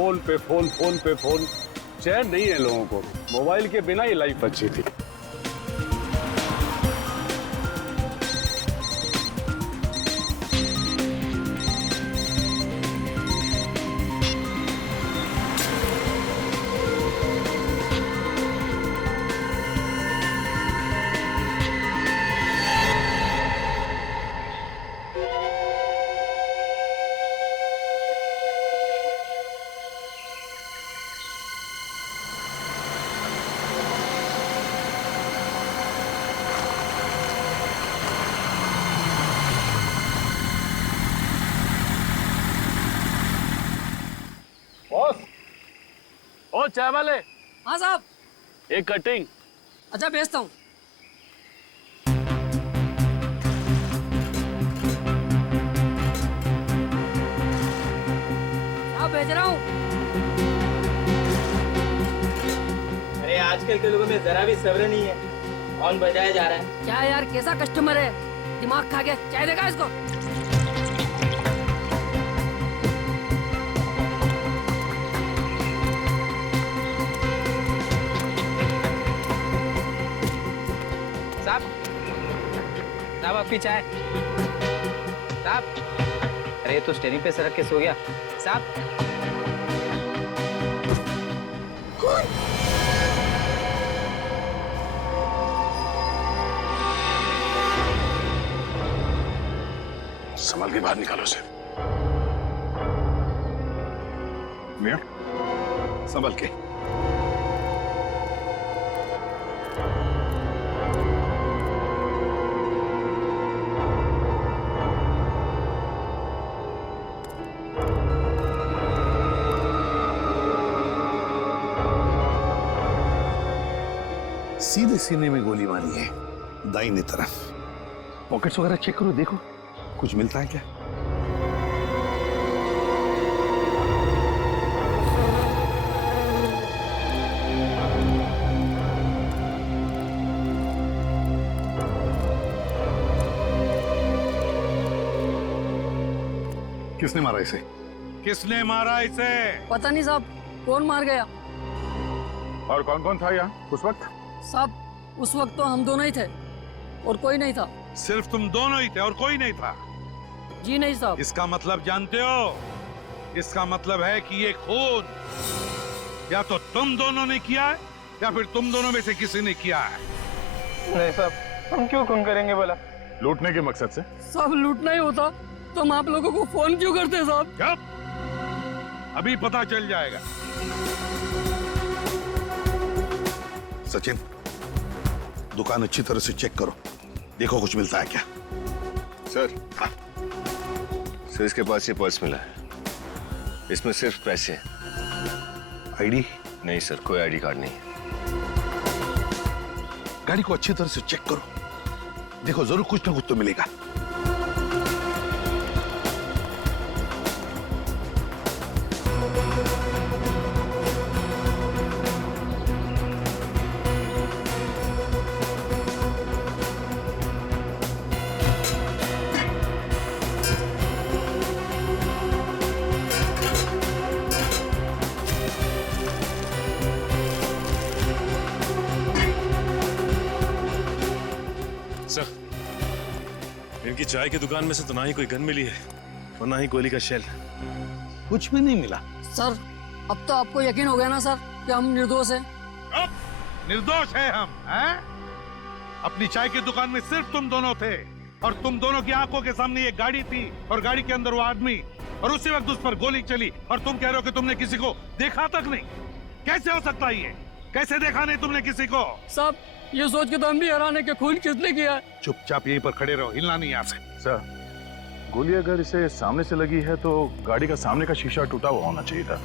Phone पे phone, phone पे phone. चैन नहीं है लोगों को, मोबाइल के बिना ही लाइफ अच्छी थी। बॉस, ओ चाय वाले। हाँ साहब। एक कटिंग। अच्छा भेजता हूँ। साहब भेज रहा हूँ। अरे आजकल के लोगों में जरा भी सब्र नहीं है, कौन बजाया जा रहा है। क्या यार, कैसा कस्टमर है, दिमाग खा गया। चाय देगा इसको। साहब, साहब आपकी चाय। साहब, अरे ये तो स्टेरिंग पे सरक के सो गया। साहब, संभल के बाहर निकालो उसे। मियां, संभल के। सीधे सीने में गोली मारी है, दाहिनी तरफ। पॉकेट्स वगैरह चेक करो, देखो कुछ मिलता है क्या। किसने मारा इसे? किसने मारा इसे? पता नहीं साहब, कौन मार गया। और कौन कौन था यहाँ उस वक्त? साहब उस वक्त तो हम दोनों ही थे और कोई नहीं था। सिर्फ तुम दोनों ही थे और कोई नहीं था? जी नहीं साहब। इसका मतलब जानते हो? इसका मतलब है कि ये खून या तो तुम दोनों ने किया है या फिर तुम दोनों में से किसी ने किया है। नहीं साहब, हम क्यों खून करेंगे बोला? लूटने के मकसद से। साहब लूटना ही होता तो हम आप लोगों को फोन क्यों करते साहब? कब? अभी पता चल जाएगा। सचिन, दुकान अच्छी तरह से चेक करो, देखो कुछ मिलता है क्या। सर, सर इसके पास ये पर्स मिला है, इसमें सिर्फ पैसे हैं। आईडी? नहीं सर, कोई आईडी कार्ड नहीं है। गाड़ी को अच्छी तरह से चेक करो, देखो जरूर कुछ ना कुछ तो मिलेगा। सर, इनकी चाय की दुकान में से तो ना ही कोई गन मिली है और ना ही गोली का शेल। कुछ भी नहीं मिला। सर अब तो आपको यकीन हो गया ना सर कि हम निर्दोष हैं? अब निर्दोष है हम, हैं? अपनी चाय की दुकान में सिर्फ तुम दोनों थे और तुम दोनों की आंखों के सामने ये गाड़ी थी और गाड़ी के अंदर वो आदमी, और उसी वक्त उस पर गोली चली और तुम कह रहे हो कि तुमने किसी को देखा तक नहीं। कैसे हो सकता है ये? कैसे देखा नहीं तुमने किसी को? साहब ये सोच के तो हम भी हैरान है कि खून किसने किया है। चुपचाप यहीं पर खड़े रहो, हिलना नहीं यहाँ से। सर, गोली अगर इसे सामने से लगी है तो गाड़ी का सामने का शीशा टूटा हुआ होना चाहिए था,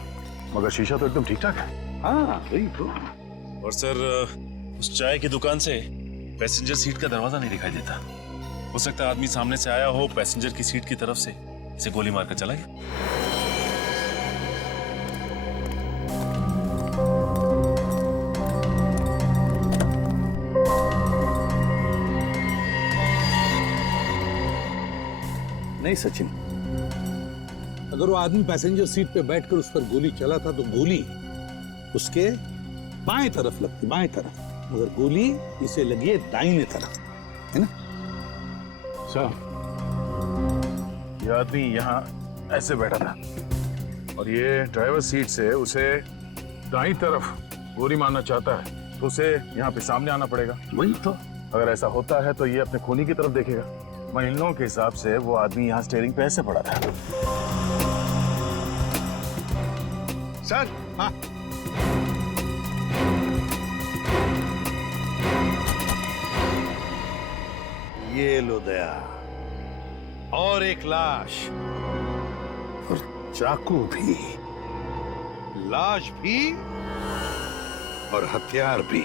मगर शीशा तो एकदम ठीक ठाक है। हाँ वही तो। और सर, उस चाय की दुकान से पैसेंजर सीट का दरवाजा नहीं दिखाई देता। हो सकता है आदमी सामने से आया हो, पैसेंजर की सीट की तरफ से इसे गोली मारकर चला गया। नहीं सचिन, अगर वो आदमी पैसेंजर सीट पे बैठकर उस पर गोली चला था तो गोली उसके बाएं तरफ लगती, बाएं तरफ, मगर गोली इसे लगी है दाहिने तरफ, है ना? सर, ये आदमी यहाँ ऐसे बैठा था और ये ड्राइवर सीट से उसे दाईं तरफ गोली मारना चाहता है तो उसे यहाँ पे सामने आना पड़ेगा। वही तो। अगर ऐसा होता है तो ये अपने खूनी की तरफ देखेगा। मैं इन लोगों के हिसाब से वो आदमी यहाँ स्टीयरिंग पे ऐसे पड़ा था। सर, हाँ, ये लो दया, और एक लाश, और चाकू भी, लाश भी और हथियार भी।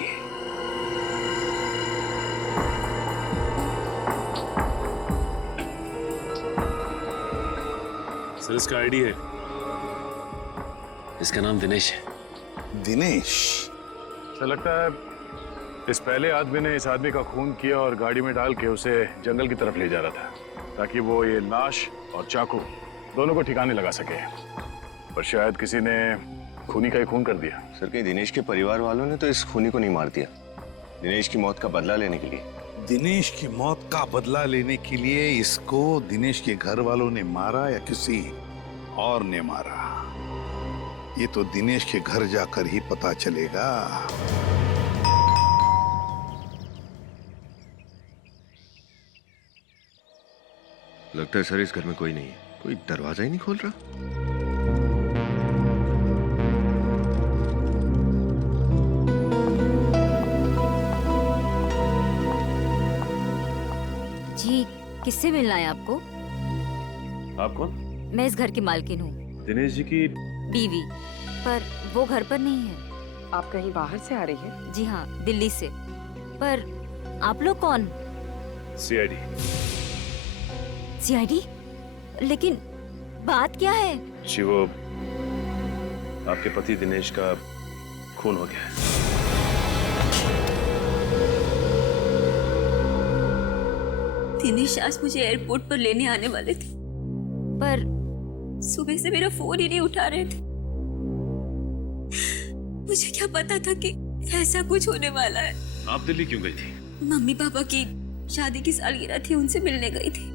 सर इसका आईडी है, इसका नाम दिनेश है। दिनेश? तो लगता है इस पहले आदमी ने इस आदमी का खून किया और गाड़ी में डाल के उसे जंगल की तरफ ले जा रहा था ताकि वो ये लाश और चाकू दोनों को ठिकाने लगा सके, पर शायद किसी ने खूनी का ही खून कर दिया। सर, कहीं दिनेश के परिवार वालों ने तो इस खूनी को नहीं मार दिया दिनेश की मौत का बदला लेने के लिए? दिनेश की मौत का बदला लेने के लिए इसको दिनेश के घर वालों ने मारा या किसी और ने मारा, ये तो दिनेश के घर जाकर ही पता चलेगा। लगता है सर इस घर में कोई नहीं है, कोई दरवाजा ही नहीं खोल रहा। जी, किससे मिलना है आपको? आप कौन? मैं इस घर की मालकिन हूँ, दिनेश जी की बीवी, पर वो घर पर नहीं है। आप कहीं बाहर से आ रही है? जी हाँ, दिल्ली से। पर आप लोग कौन? सीआईडी। सीआईडी? लेकिन बात क्या है? जी वो आपके पति दिनेश का खून हो गया है। दिनेश आज मुझे एयरपोर्ट पर लेने आने वाले थे, पर सुबह से मेरा फोन ही नहीं उठा रहे थे। मुझे क्या पता था कि ऐसा कुछ होने वाला है। आप दिल्ली क्यों गई थी? मम्मी पापा की शादी की सालगिरह थी, उनसे मिलने गई थी।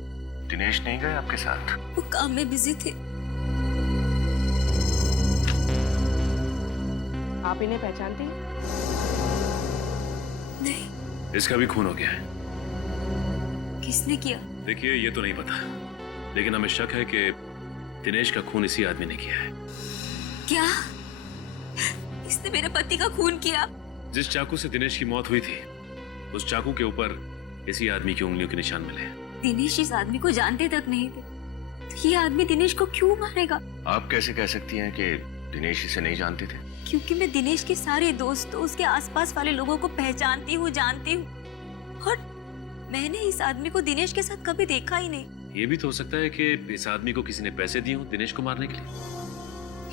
दिनेश नहीं गए आपके साथ? वो काम में बिजी थे। आप इन्हें पहचानते हैं? नहीं। इसका भी खून हो गया है। किसने किया? देखिए ये तो नहीं पता, लेकिन हमें शक है कि दिनेश का खून इसी आदमी ने किया है। क्या? इसने मेरे पति का खून किया? जिस चाकू से दिनेश की मौत हुई थी, उस चाकू के ऊपर इसी आदमी की उंगलियों के निशान मिले। दिनेश इस आदमी को जानते तक नहीं थे, तो ये आदमी दिनेश को क्यों मारेगा? आप कैसे कह सकती हैं कि दिनेश इसे नहीं जानते थे? क्योंकि मैं दिनेश के सारे दोस्तों, उसके आसपास वाले लोगों को पहचानती हूँ, जानती हूँ, और मैंने इस आदमी को दिनेश के साथ कभी देखा ही नहीं। ये भी तो हो सकता है कि इस आदमी को किसी ने पैसे दिए हों दिनेश को मारने के लिए।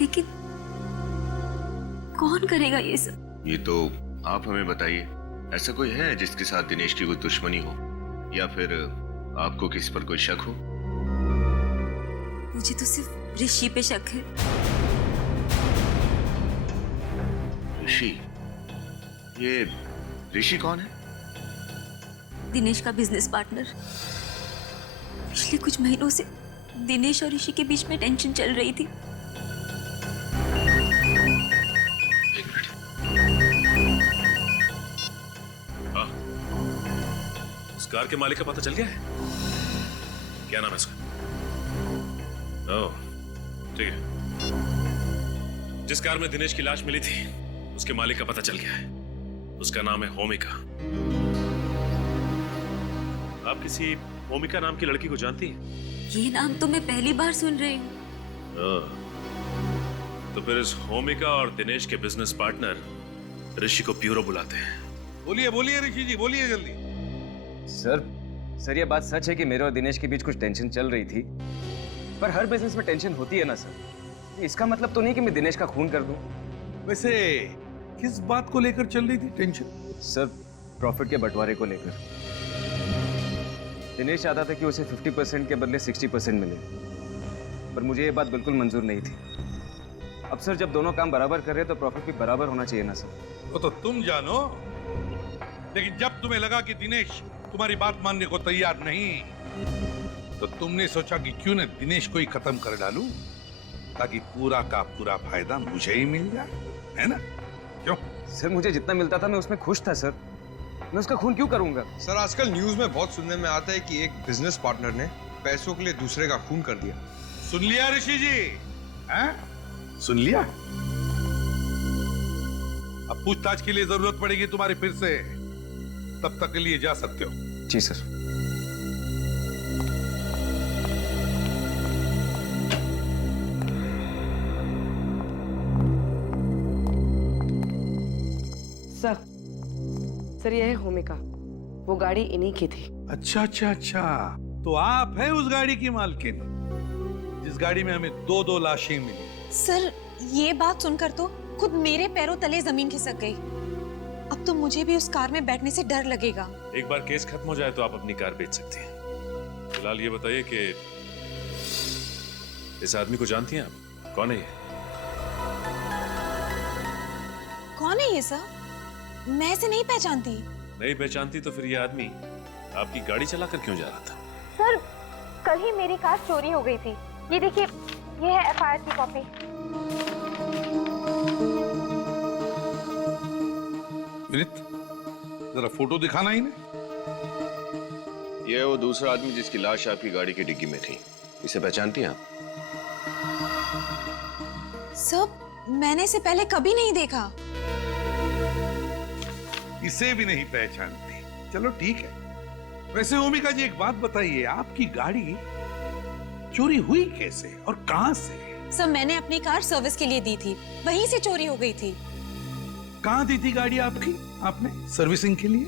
लेकिन कौन करेगा ये सब? ये तो आप हमें बताइए, ऐसा कोई है जिसके साथ दिनेश की कोई दुश्मनी हो, या फिर आपको किसी पर कोई शक हो? मुझे तो सिर्फ ऋषि पे शक है। ऋषि? ये ऋषि कौन है? दिनेश का बिजनेस पार्टनर। पिछले कुछ महीनों से दिनेश और ऋषि के बीच में टेंशन चल रही थी। एक मिनट। हाँ, उस कार के मालिक का पता चल गया है? क्या नाम है उसका? ओह, ठीक है। जिस कार में दिनेश की लाश मिली थी, उसके मालिक का पता चल गया है। उसका नाम है होमिका। आप किसी होमिका नाम की लड़की को जानती हैं? ये नाम तो मैं पहली बार सुन रही हूँ। तो फिर इस होमिका और दिनेश के बिजनेस पार्टनर ऋषि को ब्यूरो बुलाते हैं। बोलिए बोलिए ऋषि जी, बोलिए जल्दी। सर ये बात सच है कि मेरे और दिनेश के बीच कुछ टेंशन चल रही थी, पर हर बिजनेस में टेंशन होती है ना सर। इसका मतलब तो नहीं कि मैं दिनेश का खून कर दूं। वैसे किस बात को लेकर चल रही थी टेंशन? सर, प्रॉफिट के बंटवारे को लेकर। दिनेश चाहता था कि उसे 50% के बदले 60% मिले, पर मुझे ये बात बिल्कुल मंजूर नहीं थी। अब सर जब दोनों काम बराबर कर रहे हैं तो प्रॉफिट भी बराबर होना चाहिए ना सर। वो तो तुम जानो, लेकिन जब तुम्हें लगा कि दिनेश तुम्हारी बात मानने को तैयार नहीं, तो तुमने सोचा कि क्यों न दिनेश को ही खत्म कर डालूं, ताकि पूरा का पूरा फायदा मुझे ही मिल जाए, है ना? क्यों? सर मुझे जितना मिलता था मैं उसमें खुश था सर, मैं उसका खून क्यों करूंगा? सर आजकल न्यूज में बहुत सुनने में आता है कि एक बिजनेस पार्टनर ने पैसों के लिए दूसरे का खून कर दिया। सुन लिया ऋषि जी? हैं? सुन लिया? अब पूछताछ के लिए जरूरत पड़ेगी तुम्हारी फिर से, तब तक के लिए जा सकते हो। जी सर। सर यह है होमिका, वो गाड़ी इन्हीं की थी। अच्छा अच्छा अच्छा, तो आप है उस गाड़ी की मालकिन जिस गाड़ी में हमें 2-2 लाशें मिली। सर ये बात सुनकर तो खुद मेरे पैरों तले जमीन खिसक गई। अब तो मुझे भी उस कार में बैठने से डर लगेगा। एक बार केस खत्म हो जाए तो आप अपनी कार बेच सकती हैं। फिलहाल ये बताइए कि इस आदमी को जानती हैं आप? कौन है ये? कौन है ये सर? मैं इसे नहीं पहचानती। नहीं पहचानती तो फिर ये आदमी आपकी गाड़ी चलाकर क्यों जा रहा था? सर कल ही मेरी कार चोरी हो गई थी। ये देखिए, ये है एफआईआर की कॉपी। विनीत, जरा फोटो दिखाना ही नहीं। ये है वो दूसरा आदमी जिसकी लाश आपकी गाड़ी की डिग्गी में थी। इसे पहचानती हैं आप? सर मैंने इसे पहले कभी नहीं देखा। इसे भी नहीं पहचानती? चलो ठीक है। वैसे ओमिका जी एक बात बताइए, आपकी गाड़ी चोरी हुई कैसे और कहां से? सर मैंने अपनी कार सर्विस के लिए दी थी, वहीं से चोरी हो गई थी। कहां दी थी गाड़ी आपकी आपने सर्विसिंग के लिए?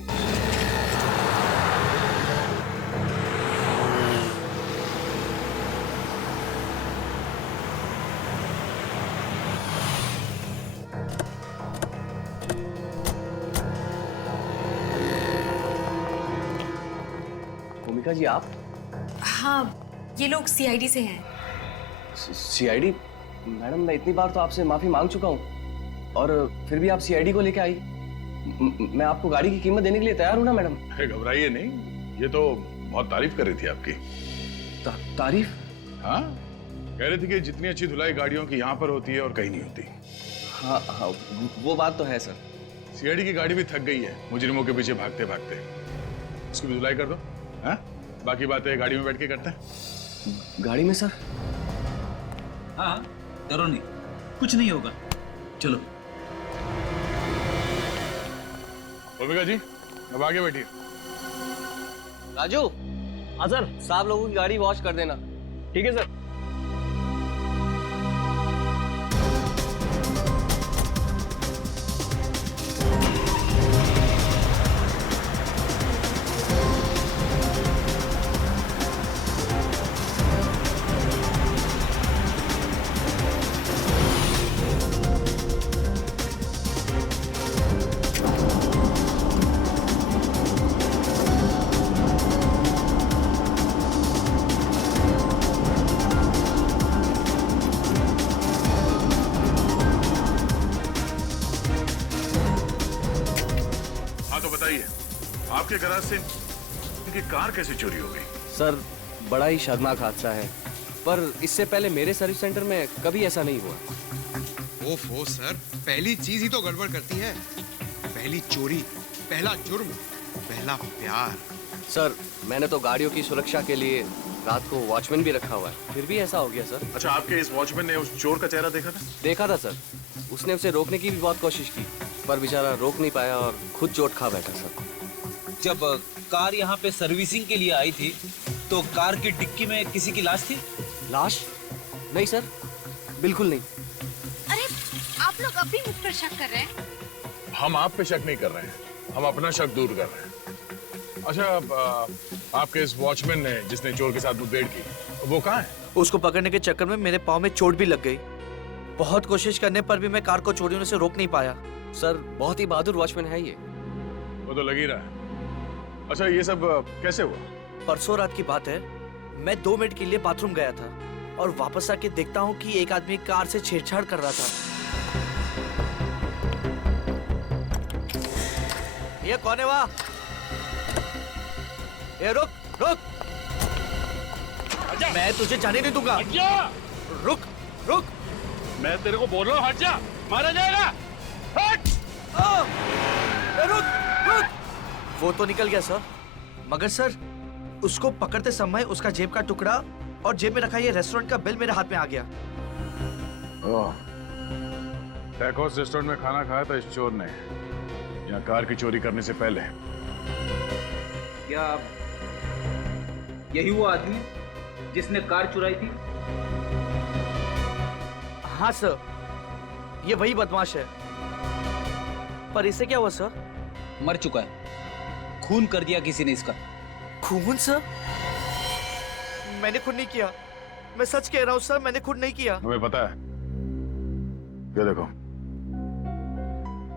भूमिका जी आप? हाँ, ये लोग सीआईडी से हैं। सीआईडी? मैडम मैं इतनी बार तो आपसे माफी मांग चुका हूँ और फिर भी आप सीआईडी को लेके आई। मैं आपको गाड़ी की कीमत देने के लिए तैयार हूँ ना मैडम। घबराइए नहीं, ये तो बहुत तारीफ कर रही थी आपकी। तारीफ? हाँ, कह रही थी कि जितनी अच्छी धुलाई गाड़ियों की यहाँ पर होती है और कहीं नहीं होती। हाँ हाँ वो बात तो है सर। सीआईडी की गाड़ी भी थक गई है मुजरिमों के पीछे भागते भागते। उसकी भी धुलाई कर दो। हाँ, बाकी बातें गाड़ी में बैठ के करते हैं। गाड़ी में सर? हाँ डरो नहीं, कुछ नहीं होगा, चलो। भूमिका जी अब आगे बैठिए। राजू। हाँ सर, साहब लोगों की गाड़ी वॉश कर देना। ठीक है सर। आपके गैराज से इनकी कार कैसे चोरी हो गई? सर बड़ा ही शर्मनाक हादसा है, पर इससे पहले मेरे सर्विस सेंटर में कभी ऐसा नहीं हुआ। ओफो सर, पहली चीज ही तो गड़बड़ करती है। पहली चोरी, पहला जुर्म, पहला प्यार। सर मैंने तो गाड़ियों की सुरक्षा के लिए रात को वॉचमैन भी रखा हुआ है, फिर भी ऐसा हो गया सर। अच्छा, आपके इस वॉचमैन ने उस चोर का चेहरा देखा था? देखा था सर, उसने उसे रोकने की भी बहुत कोशिश की, पर बेचारा रोक नहीं पाया और खुद चोट खा बैठा सर। जब कार यहाँ पे सर्विसिंग के लिए आई थी तो कार की डिक्की में किसी की लाश थी? लाश? नहीं सर, बिल्कुल नहीं। अरे आप लोग अब भी मुझ पर शक कर रहे हैं? हम आप पे शक नहीं कर रहे हैं, हम अपना शक दूर कर रहे हैं। अच्छा, आपके इस वॉचमैन ने जिसने चोर के साथ मुठभेड़ की, वो कहाँ है? उसको पकड़ने के चक्कर में मेरे पाँव में चोट भी लग गई। बहुत कोशिश करने पर भी मैं कार को चोरी होने से रोक नहीं पाया। सर बहुत ही बहादुर वॉचमैन है ये। वो तो लग ही रहा है। अच्छा, ये सब कैसे हुआ? परसों रात की बात है, मैं 2 मिनट के लिए बाथरूम गया था। और वापस आके देखता हूँ कि एक आदमी कार से छेड़छाड़ कर रहा था। ये कौन है वहाँ? ये रुक रुक, मैं तुझे जाने नहीं दूंगा। रुक रुक, मैं तेरे को बोल रहा हूँ हट जा, मारा जाएगा। हट! रुक रुक। वो तो निकल गया सर, मगर सर उसको पकड़ते समय उसका जेब का टुकड़ा और जेब में रखा ये रेस्टोरेंट का बिल मेरे हाथ में आ गया। टैकोस रेस्टोरेंट में खाना खाया था इस चोर ने, यहाँ कार की चोरी करने से पहले। क्या यही वो आदमी जिसने कार चुराई थी? हाँ सर, ये वही बदमाश है। पर इससे क्या हुआ सर? मर चुका है, खून कर दिया किसी ने इसका। खून सर? मैंने खुद नहीं किया, मैं सच कह रहा हूँ सर, मैंने खुद नहीं किया। हमें पता है। ये देखो,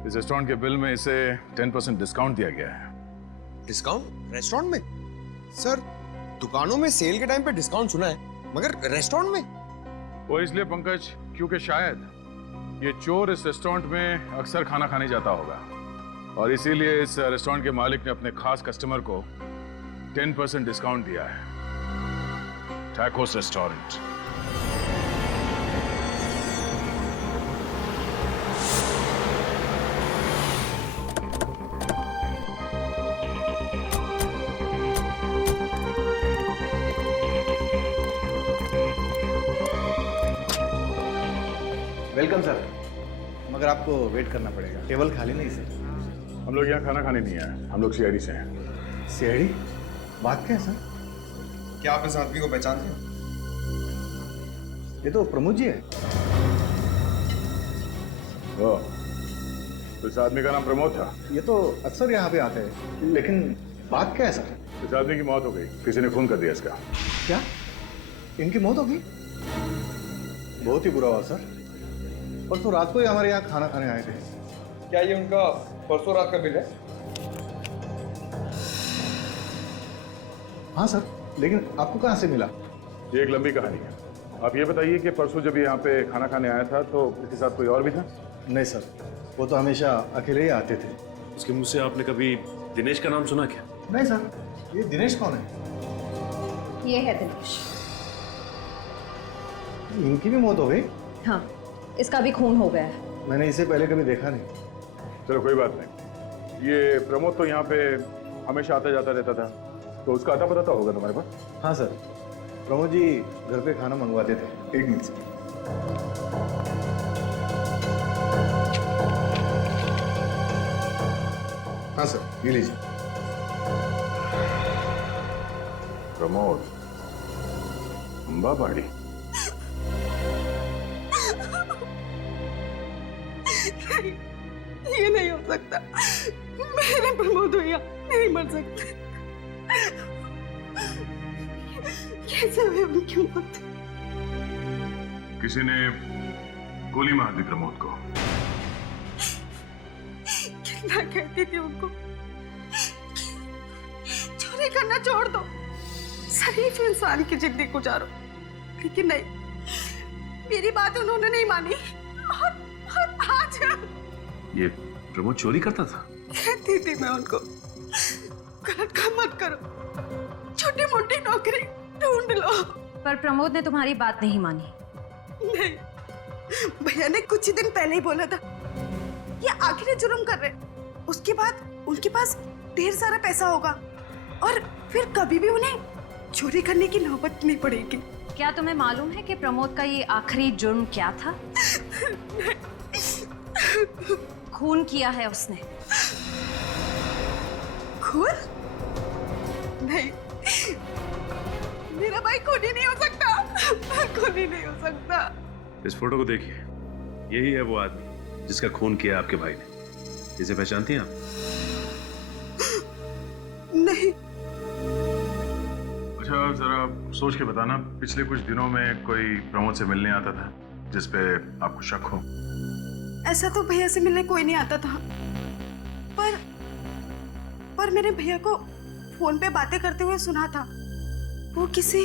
इस रेस्टोरेंट के बिल में इसे 10% डिस्काउंट दिया गया है। डिस्काउंट रेस्टोरेंट में? सर दुकानों में सेल के टाइम पे डिस्काउंट सुना है, मगर रेस्टोरेंट में? वो इसलिए पंकज, क्योंकि शायद ये चोर इस रेस्टोरेंट में अक्सर खाना खाने जाता होगा और इसीलिए इस रेस्टोरेंट के मालिक ने अपने खास कस्टमर को 10% डिस्काउंट दिया है। Tacos restaurant. वेलकम सर, मगर आपको वेट करना पड़ेगा, टेबल खाली नहीं सर। हम लोग यहाँ खाना खाने नहीं आए, हम लोग सीआईडी से हैं। सीआईडी? बात क्या है सर? क्या आप इस आदमी को पहचानते हैं? ये तो प्रमोद जी है। ओ, तो इस आदमी का नाम प्रमोद था? ये तो अक्सर यहाँ पे आते हैं, लेकिन बात क्या है सर? इस आदमी की मौत हो गई, किसी ने खून कर दिया इसका। क्या? इनकी मौत हो गई? बहुत ही बुरा हुआ सर। परसों रात को ही हमारे यहाँ खाना खाने आए थे। क्या ये उनका परसों रात का बिल है? हाँ सर, लेकिन आपको कहाँ से मिला? ये एक लंबी कहानी है। आप ये बताइए कि परसों जब यहाँ पे खाना खाने आया था तो इसके साथ कोई और भी था? नहीं सर, वो तो हमेशा अकेले ही आते थे। उसके मुंह से आपने कभी दिनेश का नाम सुना क्या? नहीं सर, ये दिनेश कौन है? ये है दिनेश। इनकी भी मौत हो गई? हाँ, इसका भी खून हो गया है। मैंने इसे पहले कभी देखा नहीं। चलो कोई बात नहीं। ये प्रमोद तो यहाँ पे हमेशा आता जाता रहता था, तो उसका अता पता तो होगा तुम्हारे पास? हाँ सर, प्रमोद जी घर पे खाना मंगवाते थे। एक मिनट से। हाँ सर, ये लीजिए। प्रमोद, अम्बा पहाड़ी। ये नहीं हो सकता, मेरे प्रमोद भैया नहीं मर सकते। कैसे हुई उनकी मौत? किसी ने गोली मार दी प्रमोद को। कितना कहती थी उनको चोरी करना छोड़ दो, शरीफ इंसान की जिंदगी गुजारो, लेकिन नहीं, मेरी बात उन्होंने नहीं मानी। और आज ये प्रमोद चोरी करता था? कहती थी मैं उनको, गलत काम मत करो, छोटी मोटी नौकरी ढूंढ लो। पर प्रमोद ने तुम्हारी बात नहीं मानी। नहीं, भैया ने कुछ ही दिन पहले ही बोला था ये आखिरी जुर्म कर रहे, उसके बाद उनके पास ढेर सारा पैसा होगा और फिर कभी भी उन्हें चोरी करने की नौबत नहीं पड़ेगी। क्या तुम्हें मालूम है कि प्रमोद का ये आखिरी जुर्म क्या था? खून किया है उसने। खून? नहीं, मेरा भाई खून ही नहीं हो सकता, खून ही नहीं हो सकता। इस फोटो को देखिए, यही है वो आदमी जिसका खून किया आपके भाई ने। इसे पहचानती हैं आप? नहीं। अच्छा जरा सोच के बताना, पिछले कुछ दिनों में कोई प्रमोद से मिलने आता था जिसपे आपको शक हो? ऐसा तो भैया से मिलने कोई नहीं आता था, पर मैंने भैया को फोन पे बातें करते हुए सुना था। वो किसी,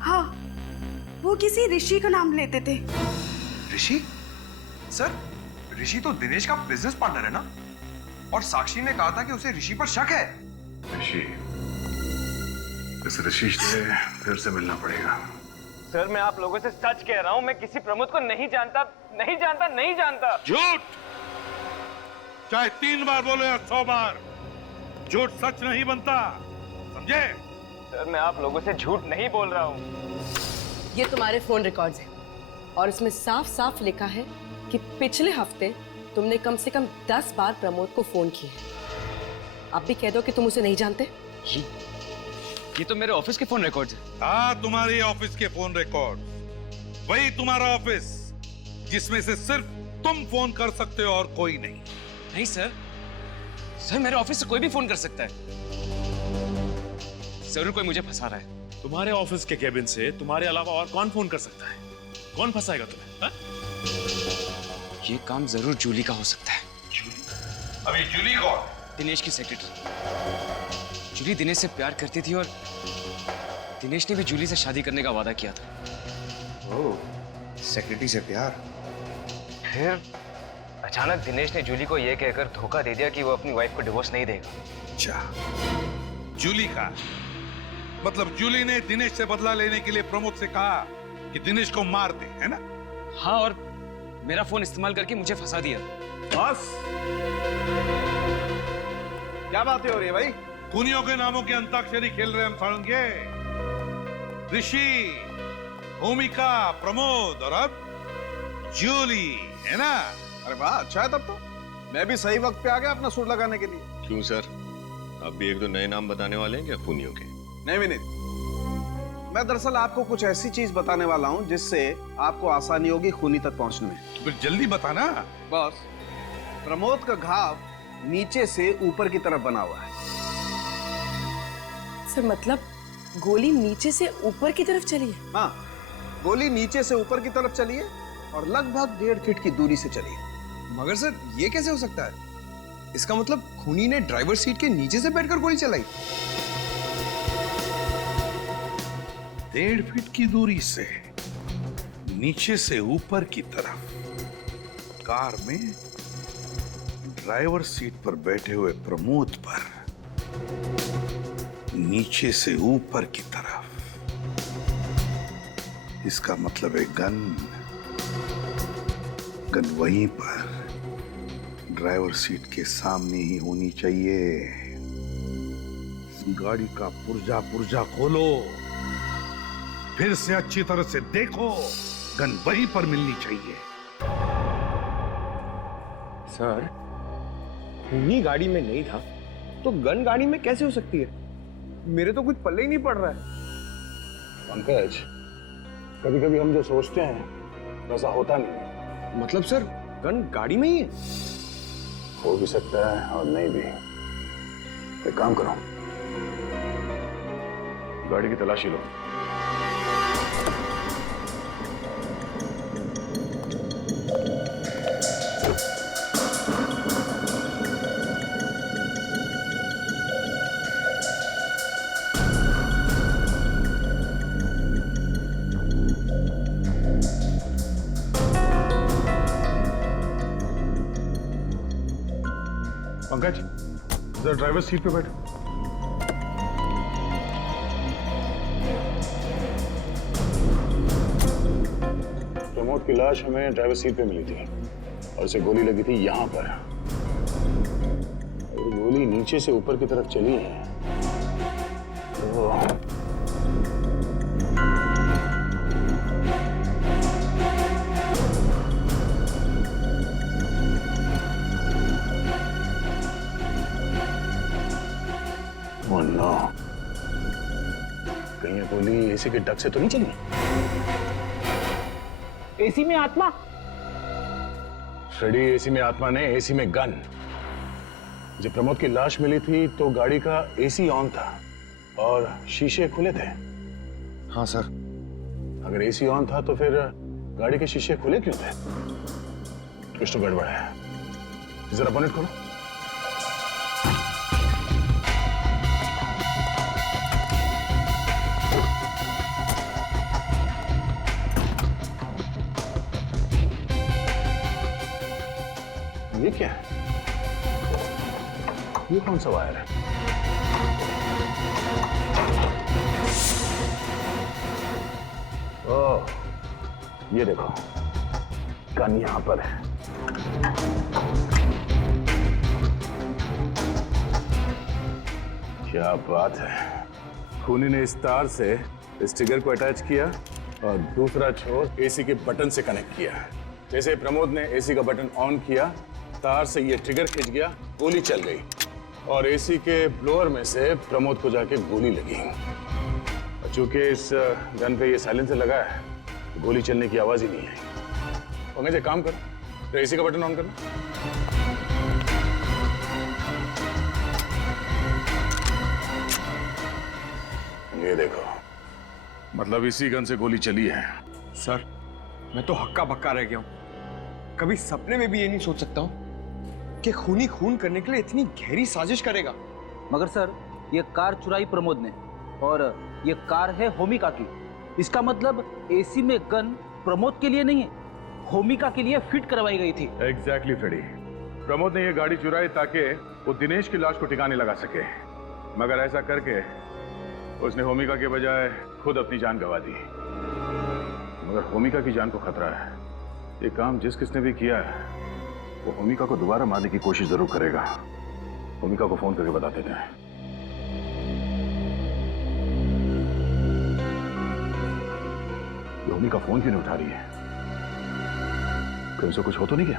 हाँ, वो किसी ऋषि का नाम लेते थे। ऋषि? सर, ऋषि तो दिनेश का बिजनेस पार्टनर है ना? और साक्षी ने कहा था कि उसे ऋषि पर शक है। ऋषि, इस ऋषि से फिर से मिलना पड़ेगा। सर, मैं आप लोगों से सच कह रहा हूँ, मैं किसी प्रमोद को नहीं जानता, नहीं जानता, नहीं जानता। झूठ! चाहे 3 बार बोलो या 100 बार, झूठ सच नहीं बनता, समझे? सर, मैं आप लोगों से झूठ नहीं बोल रहा हूँ। ये तुम्हारे फोन रिकॉर्ड्स हैं और इसमें साफ साफ लिखा है कि पिछले हफ्ते तुमने कम से कम 10 बार प्रमोद को फोन किया। आप भी कह दो कि तुम उसे नहीं जानते। ये तो मेरे ऑफिस के फोन रिकॉर्ड्स हैं। हाँ, तुम्हारी ऑफिस के फोन रिकॉर्ड, वही तुम्हारा ऑफिस जिसमें से सिर्फ तुम फोन कर सकते हो और कोई नहीं। नहीं सर, सर मेरे ऑफिस से कोई भी फोन कर सकता है। जरूर कोई मुझे फंसा रहा है। तुम्हारे ऑफिस के केबिन से तुम्हारे अलावा और कौन फोन कर सकता है? कौन फंसाएगा तुम्हें? हा? ये काम जरूर जूली का हो सकता है। अभी जूली कौन? दिनेश की सेक्रेटरी। जूली दिनेश से प्यार करती थी और दिनेश ने भी जूली से शादी करने का वादा किया था। ओह, सेक्रेटरी से प्यार। फिर अचानक दिनेश ने जूली को यह कहकर धोखा दे दिया कि वो अपनी वाइफ को डिवोर्स नहीं देगा। अच्छा, जूली का मतलब जूली ने दिनेश से बदला लेने के लिए प्रमोद से कहा कि दिनेश को मार दे, है ना? हाँ, और मेरा फोन इस्तेमाल करके मुझे फंसा दिया। बस क्या बातें हो रही है भाई? खूनियों के नामों की अंताक्षरी खेल रहे हम सारंगे। ऋषि, भूमिका, प्रमोद और अब जूली, है ना? अरे वाह, अच्छा है तब तो। मैं भी सही वक्त पे आ गया अपना सुर लगाने के लिए। क्यों सर, आप भी 1-2 नए नाम बताने वाले हैं क्या खूनियों के? नहीं विनीत, मैं दरअसल आपको कुछ ऐसी चीज बताने वाला हूँ जिससे आपको आसानी होगी खूनी तक पहुँचने में। तो फिर जल्दी बताना। बॉस, प्रमोद का घाव नीचे से ऊपर की तरफ बना हुआ है। सर मतलब गोली नीचे से ऊपर की तरफ चली है? हाँ, गोली नीचे से ऊपर की तरफ चली है और लगभग 1.5 फीट की दूरी से चली है। मगर सर, ये कैसे हो सकता है? इसका मतलब खूनी ने ड्राइवर सीट के नीचे से बैठकर गोली चलाई। 1.5 फीट की दूरी से नीचे से ऊपर की तरफ कार में ड्राइवर सीट पर बैठे हुए प्रमोद पर नीचे से ऊपर की तरफ। इसका मतलब है गन वहीं पर ड्राइवर सीट के सामने ही होनी चाहिए। गाड़ी का पुर्जा खोलो, फिर से अच्छी तरह से देखो, गन वहीं पर मिलनी चाहिए। सर, खूनी गाड़ी में नहीं था तो गन गाड़ी में कैसे हो सकती है? मेरे तो कुछ पल्ले ही नहीं पड़ रहा है। पंकज, कभी कभी हम जो सोचते हैं वैसा होता नहीं। मतलब सर, गन गाड़ी में ही है? हो भी सकता है और नहीं भी। एक काम करो, गाड़ी की तलाशी लो। पंकज, जरा ड्राइवर सीट पे बैठो। प्रमोद की लाश हमें ड्राइवर सीट पे मिली थी और उसे गोली लगी थी यहां पर। और गोली नीचे से ऊपर की तरफ चली है तो कहीं गोली एसी के डक से तो नहीं चली? एसी में आत्मा? फ्रेडी, एसी में आत्मा नहीं, एसी में गन। जब प्रमोद की लाश मिली थी तो गाड़ी का एसी ऑन था और शीशे खुले थे। हाँ सर। अगर एसी ऑन था तो फिर गाड़ी के शीशे खुले क्यों थे? कुछ तो गड़बड़ है। जरा बोनेट खोलो। कौन सा वायर है? ओह, ये देखो, गन यहां पर है। क्या बात है। खूनी ने इस तार से इस ट्रिगर को अटैच किया और दूसरा छोर एसी के बटन से कनेक्ट किया। जैसे प्रमोद ने एसी का बटन ऑन किया, तार से ये ट्रिगर खिंच गया, गोली चल गई और एसी के ब्लोअर में से प्रमोद को जाके गोली लगी। और चूंकि इस गन पे ये साइलेंसर लगा है, गोली चलने की आवाज ही नहीं आई। पंकज एक काम कर, तो एसी का बटन ऑन करना। ये देखो, मतलब इसी गन से गोली चली है। सर, मैं तो हक्का बक्का रह गया हूं। कभी सपने में भी ये नहीं सोच सकता हूं कि खूनी खून करने के लिए इतनी गहरी साजिश करेगा। मगर सर, ये कार चुराई प्रमोद ने और ये कार है होमिका की। इसका मतलब एसी में गन प्रमोद के लिए नहीं है, होमिका के लिए फिट करवाई गई थी। Exactly Freddy. प्रमोद ने ये गाड़ी चुराई ताकि वो दिनेश की लाश को ठिकाने लगा सके, मगर ऐसा करके उसने होमिका के बजाय खुद अपनी जान गंवा दी। मगर होमिका की जान को खतरा है। ये काम जिस किसने भी किया है, वो होमिका को दोबारा मारने की कोशिश जरूर करेगा। होमिका को फोन करके बता देते हैं। होमिका फोन क्यों नहीं उठा रही है? कहीं उसे कुछ हो तो नहीं गया?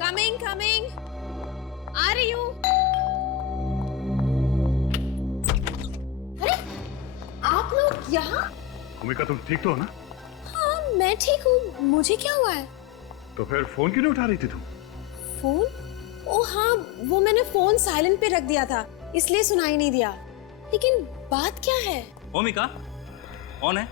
कमिंग कमिंग, आ रही हूँ। अरे आप लोग यहाँ? होमिका तुम ठीक तो हो ना? हाँ मैं ठीक हूँ, मुझे क्या हुआ है? तो फिर फोन क्यों नहीं उठा रही थी तुम? फोन? ओ हाँ, वो मैंने फोन साइलेंट पे रख दिया था, इसलिए सुनाई नहीं दिया। लेकिन बात क्या है? होमिका कौन है?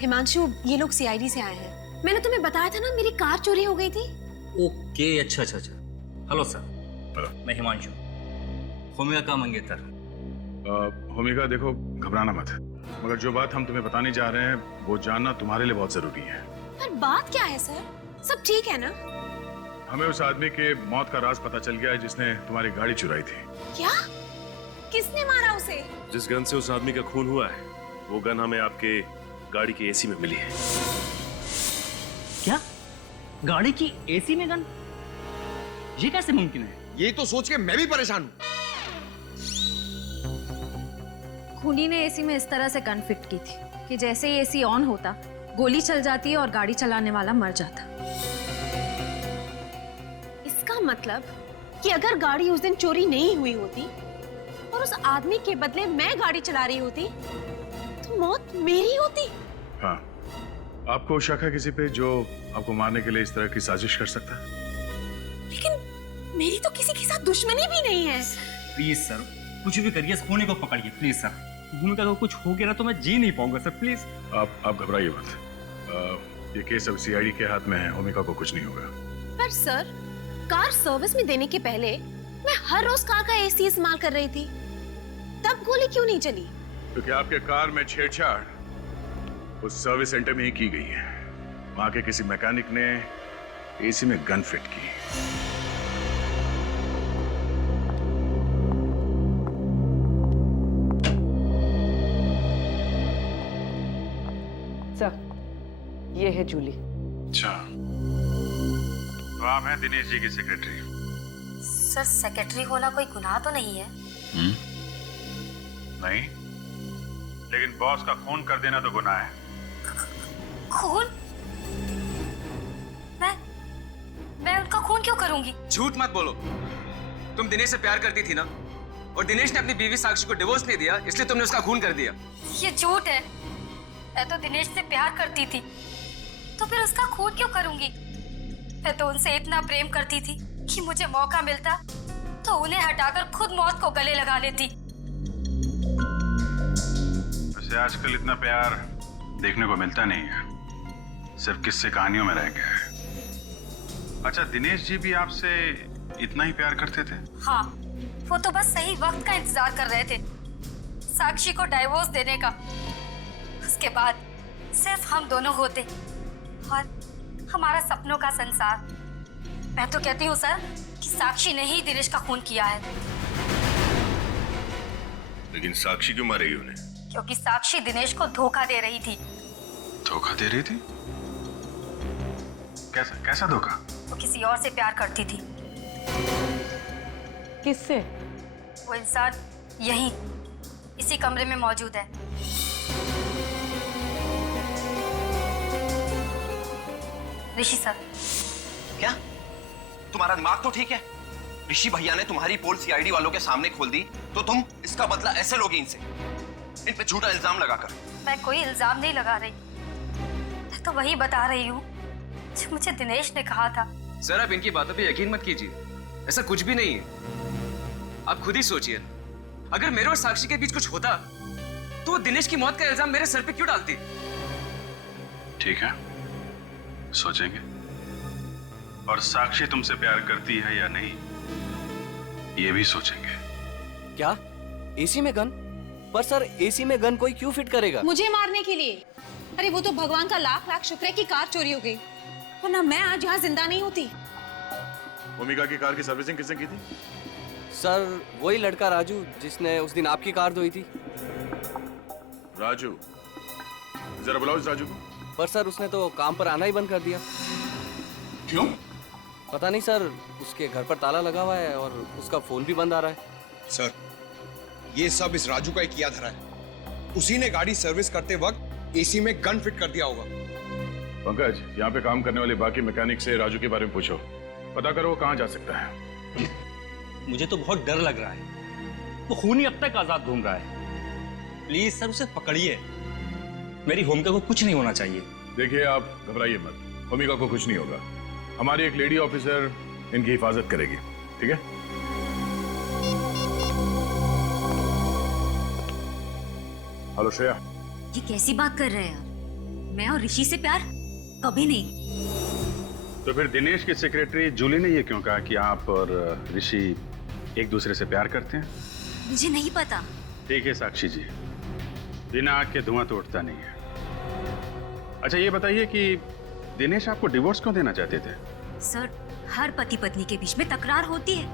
हिमांशु, ये लोग सीआईडी से आए हैं। मैंने तुम्हें बताया था ना, मेरी कार चोरी हो गई थी। ओके, अच्छा अच्छा अच्छा। Hello sir. हेलो। मैं हिमांशु, होमिका का मंगेतर। होमिका देखो, घबराना मत, मगर जो बात हम तुम्हें बताने जा रहे हैं वो जानना तुम्हारे लिए बहुत जरूरी है। पर बात क्या है सर? सब ठीक है ना? हमें उस आदमी के मौत का राज पता चल गया है जिसने तुम्हारी गाड़ी चुराई थी। क्या? किसने मारा उसे? जिस गन से उस आदमी का खून हुआ है, वो गन हमें आपके गाड़ी की एसी में मिली है। क्या? गाड़ी की एसी में गन? ये कैसे मुमकिन है? ये तो सोच के मैं भी परेशान हूँ। खूनी ने एसी में इस तरह से गन फिट की थी कि जैसे ही एसी ऑन होता, गोली चल जाती है और गाड़ी चलाने वाला मर जाता। इसका मतलब कि अगर गाड़ी उस दिन चोरी नहीं हुई होती और उस आदमी के बदले मैं गाड़ी चला रही होती, तो मौत मेरी होती। हाँ, आपको शक है किसी पे जो आपको मारने के लिए इस तरह की साजिश कर सकता है? लेकिन मेरी तो किसी के साथ दुश्मनी भी नहीं है। प्लीज सर, कुछ भी करिए, इस खूनी को पकड़िए प्लीज सर। भूमिका को कुछ हो गया ना तो मैं जी नहीं पाऊंगा सर, प्लीज। आप घबराइए मत। ये केस अब सीआईडी के हाथ में है, होमिका को कुछ नहीं होगा। पर सर, कार सर्विस में देने के पहले मैं हर रोज कार का एसी इस्तेमाल कर रही थी, तब गोली क्यों नहीं चली? क्योंकि आपके कार में छेड़छाड़ उस सर्विस सेंटर में ही की गई है। वहां के किसी मैकेनिक ने एसी में गन फिट की। सर, ये है जूली। अच्छा, तो आप हैं दिनेश जी की सेक्रेटरी? सर, सेक्रेटरी होना कोई गुनाह तो नहीं है? नहीं, लेकिन बॉस का खून कर देना तो गुनाह है। खून? मैं उनका खून क्यों करूंगी? झूठ मत बोलो। तुम दिनेश से प्यार करती थी ना, और दिनेश ने अपनी बीवी साक्षी को डिवोर्स नहीं दिया, इसलिए तुमने उसका खून कर दिया। ये झूठ है। मैं तो दिनेश से प्यार करती थी, तो फिर उसका खून क्यों करूंगी? मैं तो उनसे इतना प्रेम करती थी कि मुझे मौका मिलता तो उन्हें हटाकर खुद मौत को गले लगा लेती। वैसे आजकल इतना प्यार देखने को मिलता नहीं है, सिर्फ किस्से कहानियों में रह गया है। अच्छा, दिनेश जी भी आपसे इतना ही प्यार करते थे? हाँ, वो तो बस सही वक्त का इंतजार कर रहे थे, साक्षी को डाइवोर्स देने का। उसके बाद सिर्फ हम दोनों होते और हमारा सपनों का संसार। मैं तो कहती हूँ सर कि साक्षी ने ही दिनेश का खून किया है। लेकिन साक्षी क्यों मारेगी उन्हें? क्योंकि साक्षी दिनेश को धोखा दे रही थी। धोखा दे रही थी? कैसा धोखा? वो किसी और से प्यार करती थी। किससे? वो इंसान यहीं इसी कमरे में मौजूद है। ऋषि सर। क्या तुम्हारा दिमाग तो ठीक है? ऋषि भैया ने तुम्हारी पोल सीआईडी वालों के सामने खोल दी तो तुम इसका बदला ऐसे लोगे इनसे, इन पे झूठा इल्जाम लगाकर। मैं कोई इल्जाम नहीं लगा रही, मैं तो वही बता रही हूँ जो मुझे दिनेश ने कहा था। सर आप इनकी बातों पे यकीन मत कीजिए, ऐसा कुछ भी नहीं है। आप खुद ही सोचिए, अगर मेरे और साक्षी के बीच कुछ होता तो वो दिनेश की मौत का इल्जाम मेरे सर पे क्यों डालती? ठीक है, सोचेंगे। और साक्षी तुमसे प्यार करती है या नहीं, ये भी सोचेंगे। क्या एसी में गन? पर सर एसी में गन कोई क्यों फिट करेगा? मुझे मारने के लिए। अरे वो तो भगवान का लाख लाख शुक्र है कि कार चोरी हो गई, वरना मैं आज यहाँ जिंदा नहीं होती। भूमिका की कार की सर्विसिंग किसने की थी? सर वही लड़का राजू जिसने उस दिन आपकी कार धोई थी। राजू? जरा बुलाओ इस राजू को। पर सर उसने तो काम पर आना ही बंद कर दिया। क्यों? पता नहीं सर, उसके घर पर ताला लगा हुआ है और उसका फोन भी बंद आ रहा है। सर ये सब इस राजू का ही किया धरा है। उसी ने गाड़ी सर्विस करते वक्त एसी में गन फिट कर दिया होगा। पंकज, यहाँ पे काम करने वाले बाकी मैकेनिक से राजू के बारे में पूछो, पता करो वो कहाँ जा सकता है। मुझे तो बहुत डर लग रहा है, वो खूनी अब तक आजाद घूम रहा है। प्लीज सर उसे पकड़िए, मेरी होमिका को कुछ नहीं होना चाहिए। देखिए आप घबराइए मत, होमिका को कुछ नहीं होगा। हमारी एक लेडी ऑफिसर इनकी हिफाजत करेगी, ठीक है? हेलो श्रेया। ये कैसी बात कर रहे हैं आप? मैं और ऋषि से प्यार कभी नहीं। तो फिर दिनेश की सेक्रेटरी जूली ने ये क्यों कहा कि आप और ऋषि एक दूसरे से प्यार करते हैं? मुझे नहीं पता। ठीक है साक्षी जी, बिना आग के धुआं तो उठता नहीं है। अच्छा ये बताइए कि दिनेश आपको डिवोर्स क्यों देना चाहते थे? सर हर पति पत्नी के बीच में तकरार होती है,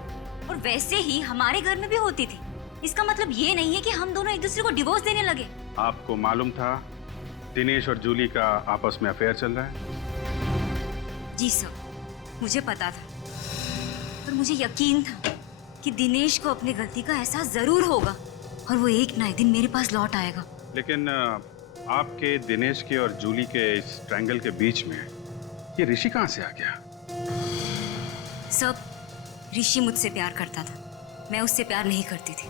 और वैसे ही हमारे घर में भी होती थी। इसका मतलब ये नहीं है कि हम दोनों एक दूसरे को डिवोर्स देने लगे। आपको मालूम था दिनेश और जूली का आपस में अफेयर चल रहा है? जी सर, मुझे पता था, पर मुझे यकीन था कि दिनेश को अपनी गलती का एहसास जरूर होगा और वो एक ना एक दिन मेरे पास लौट आएगा। लेकिन आपके, दिनेश के और जूली के इस ट्रायंगल के बीच में ये ऋषि कहाँ से आ गया? सब ऋषि मुझसे प्यार करता था, मैं उससे प्यार नहीं करती थी,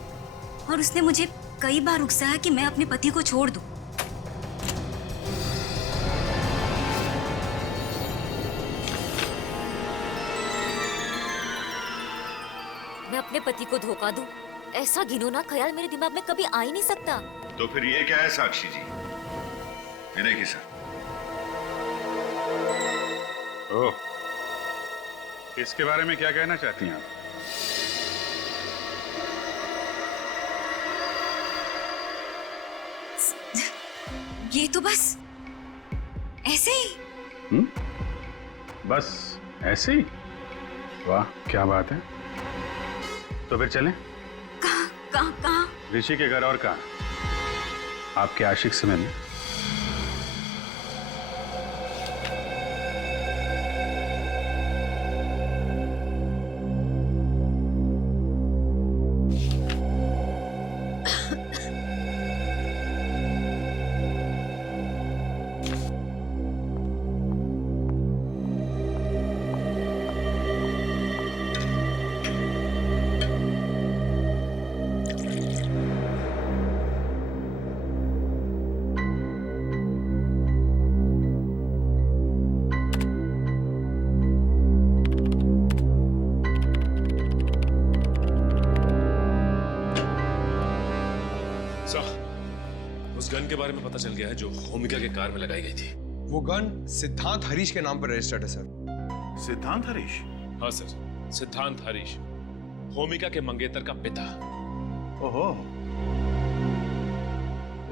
और उसने मुझे कई बार उकसाया कि मैं अपने पति को छोड़ दूं। मैं अपने पति को धोखा दूं, ऐसा घिनौना ख्याल मेरे दिमाग में कभी आ ही नहीं सकता। तो फिर ये क्या है साक्षी जी? ये देखिए सर। ओह, इसके बारे में क्या कहना चाहती हैं आप? ये तो बस ऐसे ही। बस ऐसे ही? वाह क्या बात है। तो फिर चलें? कहाँ? ऋषि के घर और कहाँ? आपके आशिक से मिलने। उस गन के बारे में पता चल गया है जो होमिका के कार में लगाई गई थी। वो गन सिद्धांत हरीश के नाम पर रजिस्टर्ड है सर। सिद्धांत हरीश? हाँ सर, सिद्धांत हरीश, होमिका के मंगेतर का पिता। ओहो,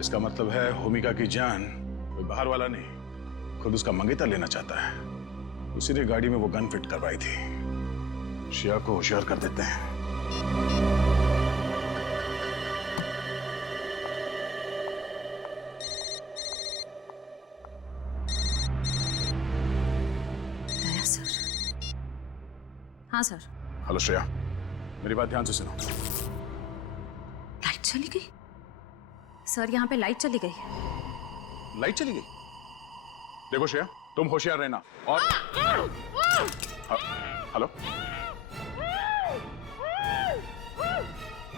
इसका मतलब है होमिका की जान कोई बाहर वाला नहीं, खुद उसका मंगेतर लेना चाहता है। उसी ने गाड़ी में वो गन फिट करवाई थी। शिया को होशियार कर देते हैं। दया सर। हाँ सर। हेलो श्रेया, मेरी बात ध्यान से सुनो। लाइट चली गई सर, यहाँ पे लाइट चली गई। लाइट चली गई? देखो श्रेया, तुम होशियार रहना। और हेलो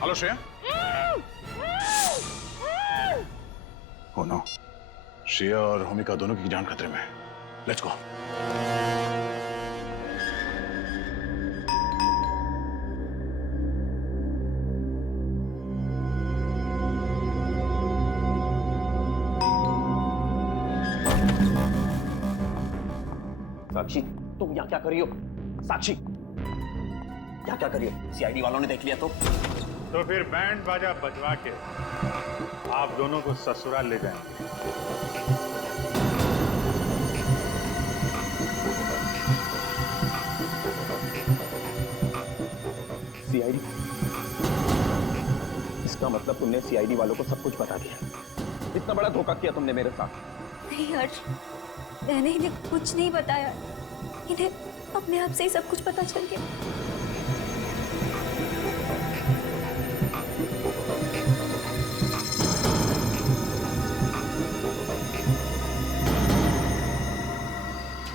हेलो श्रेया। हो नो, श्रेया और होमिका दोनों की जान खतरे में है। Let's go. साक्षी, तुम यहाँ क्या कर रही हो? साक्षी, यहाँ क्या कर रही हो? सीआईडी वालों ने देख लिया तो फिर बैंड बाजा बजवा के आप दोनों को ससुराल ले जाएंगे। सीआईडी? इसका मतलब तुमने सीआईडी वालों को सब कुछ बता दिया। इतना बड़ा धोखा किया तुमने मेरे साथ। नहीं हर्ष, मैंने इन्हें कुछ नहीं बताया। इन्हें अपने आप से ही सब कुछ पता चल गया।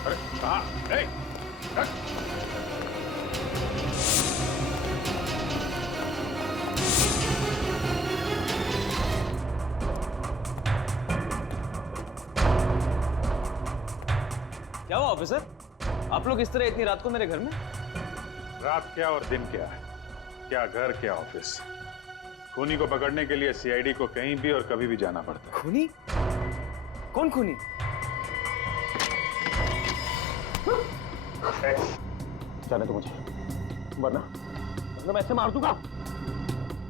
अरे कहाँ? क्या हुआ ऑफिसर, आप लोग इस तरह इतनी रात को मेरे घर में? रात क्या और दिन क्या है, क्या घर क्या ऑफिस। खूनी को पकड़ने के लिए सीआईडी को कहीं भी और कभी भी जाना पड़ता है। खूनी? कौन खूनी? जाने दो मुझे, वरना मैं ऐसे मार दूंगा।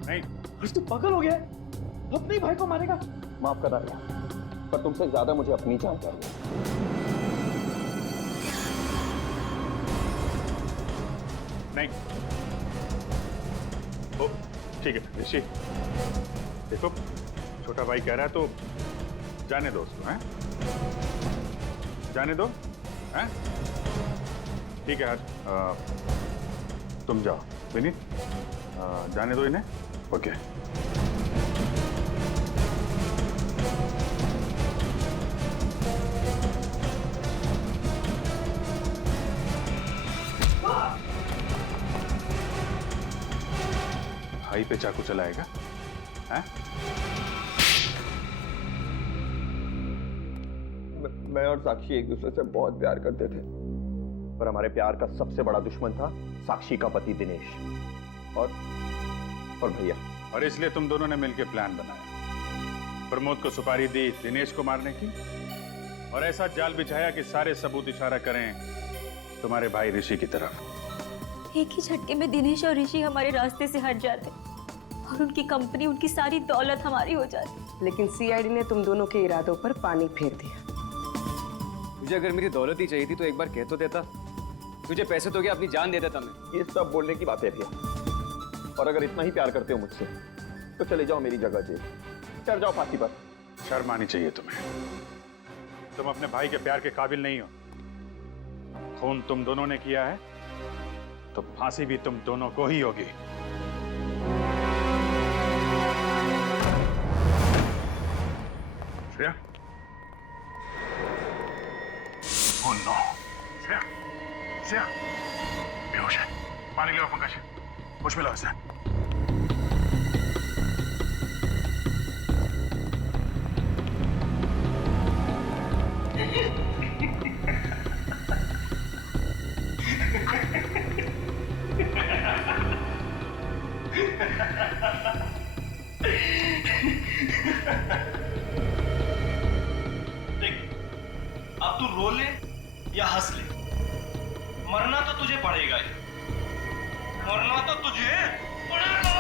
नहीं, आज तू पागल हो गया है, अपने ही भाई को मारेगा। माफ कर रहा, पर तुमसे ज्यादा मुझे अपनी जान चाहिए। नहीं, ओ ठीक है ऋषि, देखो छोटा भाई कह रहा है तो जाने दो उसको, हैं? जाने दो, हैं? ठीक है, तुम जाओ विनीत, जाने दो इन्हें। ओके। भाई पे चाकू चलाएगा, हैं? मैं और साक्षी एक दूसरे से बहुत प्यार करते थे, पर हमारे प्यार का सबसे बड़ा दुश्मन था साक्षी का पति दिनेश और भैया। और इसलिए तुम दोनों ने मिलकर प्लान बनाया, प्रमोद को सुपारी दी दिनेश को मारने की, और ऐसा जाल बिछाया कि सारे सबूत इशारा करें तुम्हारे भाई ऋषि की तरफ। एक ही झटके में दिनेश और ऋषि हमारे रास्ते से हट जाते और उनकी कंपनी, उनकी सारी दौलत हमारी हो जाती। लेकिन सीआईडी ने तुम दोनों के इरादों पर पानी फेर दिया। तुझे अगर मेरी दौलत ही चाहिए थी तो एक बार कह तो देता। तुझे पैसे तो क्या, अपनी जान दे देता मैं। ये सब बोलने की बात है भैया, और अगर इतना ही प्यार करते हो मुझसे तो चले जाओ मेरी जगह जेल, चढ़ जाओ फांसी पर। शर्म आनी चाहिए तुम्हें, तुम अपने भाई के प्यार के काबिल नहीं हो। खून तुम दोनों ने किया है तो फांसी भी तुम दोनों को ही होगी। Shreya, Oh no! श्रेया, श्रेया, बेहोश है। पानी ले आओ पंकज, होश में लाओ इसे। देख, अब तू रो ले या हंस ले, मरना तो तुझे पड़ेगा ही। मरना तो तुझे पड़ेगा।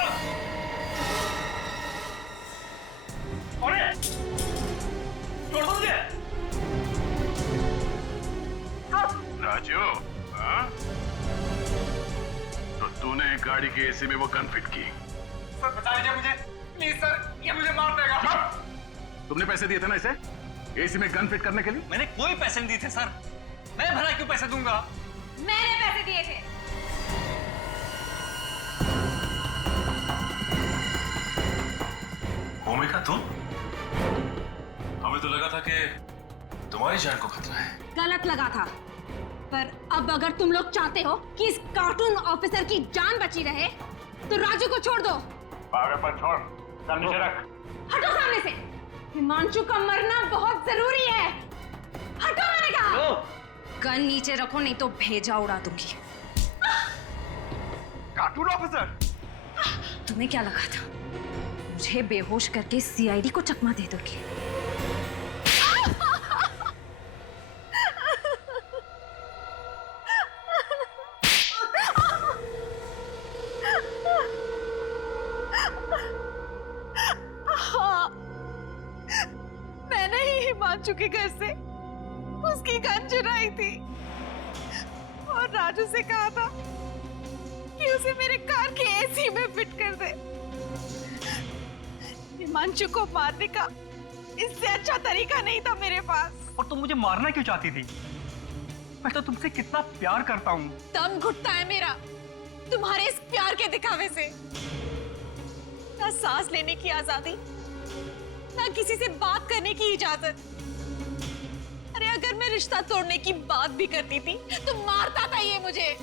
अरे छोड़ दो मुझे। राजू, हाँ? तो तूने गाड़ी के एसी में वो गन फिट की? सर बचा लीजिए मुझे प्लीज सर, ये मुझे मार देगा। तुमने पैसे दिए थे ना इसे एसी में गन फिट करने के लिए? मैंने कोई पैसे नहीं दिए थे सर। मैं भला क्यों पैसे दूंगा? मैंने पैसे दिए थे। भूमिका तुम? हमें तो लगा था कि तुम्हारी जान को खतरा है। गलत लगा था, पर अब अगर तुम लोग चाहते हो कि इस कार्टून ऑफिसर की जान बची रहे तो राजू को छोड़ दो। पागलपन छोड़, सर नीचे रख। हटो सामने से। हिमांशु का मरना बहुत जरूरी है। हटो मैंने कहा। गन नीचे रखो नहीं तो भेजा उड़ा दूंगी। कार्टून ऑफिसर, तुम्हें क्या लगा था मुझे बेहोश करके सीआईडी को चकमा दे दोगे? हाँ, मैंने ही हिमांशु के घर से उसकी गन चुराई थी और राजू से कहा था कि उसे मेरे कार के एसी में फिट कर दे। हिमांशु को मारने का इससे अच्छा तरीका नहीं था मेरे पास। और तुम मुझे मारना क्यों चाहती थी? मैं तो तुमसे कितना प्यार करता हूँ। दम घुटता है मेरा तुम्हारे इस प्यार के दिखावे से। ना सांस लेने की आजादी, ना किसी से बात करने की इजाजत। अरे अगर मैं रिश्ता तोड़ने की बात भी करती थी तो मारता था ये मुझे।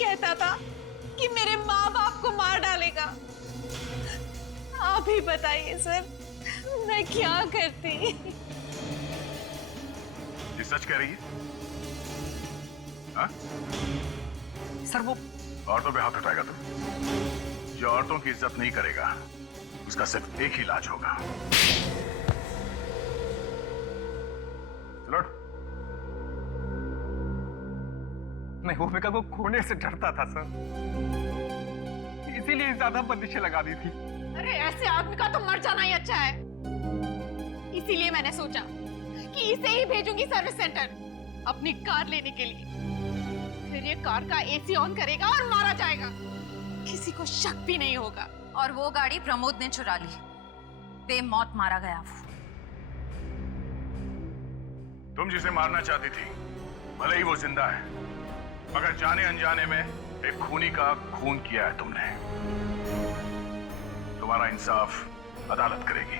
कहता था कि मेरे माँ बाप को मार डालेगा। आप ही बताइए सर, मैं क्या करती? ये सच कह रही है? हाँ? सर वो औरतों पे हाथ उठाएगा तुम? जो औरतों की इज्जत नहीं करेगा उसका सिर्फ एक ही इलाज होगा। चलो। मैं भूमिका को खोने से डरता था सर, इसीलिए ज्यादा बंदिशें लगा दी थी। अरे ऐसे आदमी का तो मर जाना ही अच्छा है। इसीलिए मैंने सोचा कि इसे ही भेजूंगी सर्विस सेंटर अपनी कार लेने के लिए। फिर ये कार का एसी ऑन करेगा और मारा जाएगा, किसी को शक भी नहीं होगा। और वो गाड़ी प्रमोद ने चुरा ली, बेमौत मारा गया वो। तुम जिसे मारना चाहती थी भले ही वो जिंदा है, मगर जाने अनजाने में एक खूनी का खून किया है तुमने। तुम्हारा इंसाफ अदालत करेगी।